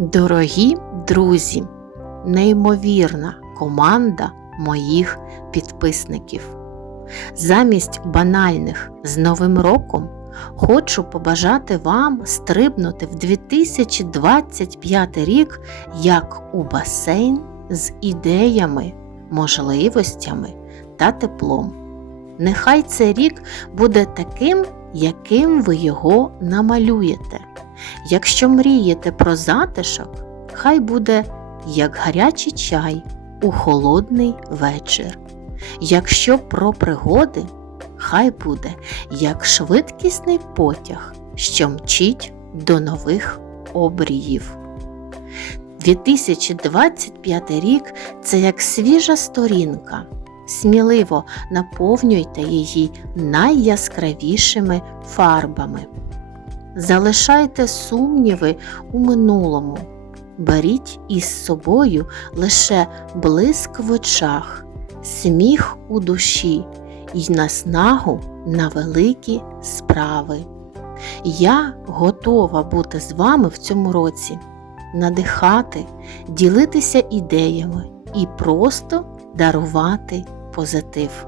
Дорогі друзі, неймовірна команда моїх підписників. Замість банальних з Новим роком хочу побажати вам стрибнути в 2025 рік як у басейн з ідеями, можливостями та теплом. Нехай цей рік буде таким, яким ви його намалюєте. Якщо мрієте про затишок, хай буде як гарячий чай у холодний вечір. Якщо про пригоди, хай буде як швидкісний потяг, що мчить до нових обріїв. 2025 рік це як свіжа сторінка. Сміливо наповнюйте її найяскравішими фарбами. Залишайте сумніви у минулому. Беріть із собою лише блиск в очах, сміх у душі і наснагу на великі справи. Я готова бути з вами в цьому році, надихати, ділитися ідеями і просто дарувати позитив.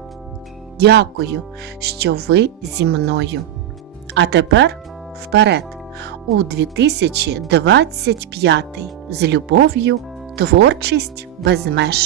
Дякую, що ви зі мною. А тепер вперед у 2025 з любов'ю, творчість без меж.